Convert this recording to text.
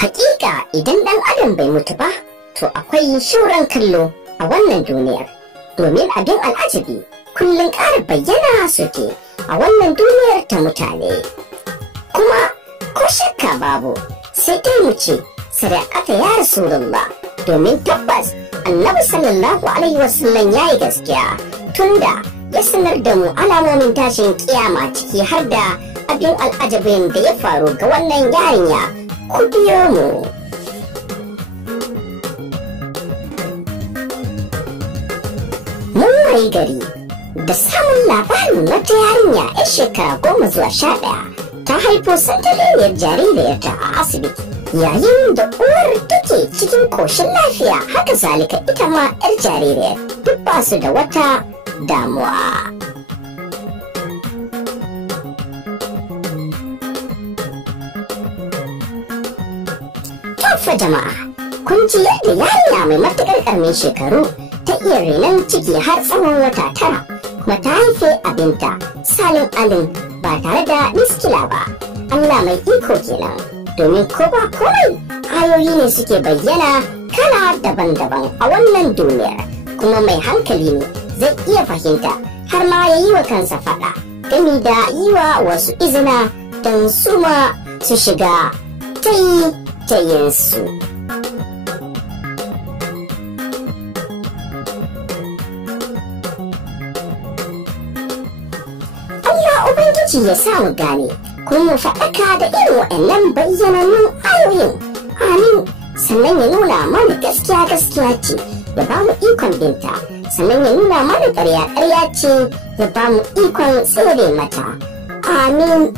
Hakika idan ɗan adam bai mutu ba, to akwai shauran kallo a wannan duniyar. Domin abin al'ajabi kullum ƙara bayyana suke a wannan duniyar ta mutane. Kuma ko shakka babu sai dai mu ce sadaqata ya Rasulullah, domin tabbas Annabi sallallahu alaihi wasallam yayi gaskiya tunda ya sanar da mu alamomin tashin kiyama, ciki har da abin al'ajabin da ya faru ga wannan yarinya. Ku biyo mu. Mun wayi gari da samun labarin wata yarinya 'yar shekara 10 zuwa 11 ta haifo santaleliyar jaririyarta a asibiti, yayin da uwar take cikin koshin lafiya. Haka zalika ita ma 'yar jaririyar duk ba su da wata damuwa. Tofa jama'a, kun ji yadda yarinya mai matuƙar ƙaramin shekaru ta iya renon ciki har tsawon wata 9, kuma ta haife abinta salin alin ba tare da miskila ba. Allah mai iko kenan, domin ko ba komai ayoyi ne suke bayyana kala daban-daban a wannan duniyar, kuma mai hankali ne zai iya fahimta har ma ya yi wa kansa faɗa gami da yi wa wasu izina don su ma su shiga tayinsu. Allah Ubangiji ya sa mu gane kuma mu faɗaka da irin waɗannan bayyanannun ayoyin. Amin. Sannan ya nuna mana gaskiya ce ya ba mu ikon binta, sannan ya nuna mana ƙarya ce ya ba mu ikon tsere mata. Amin.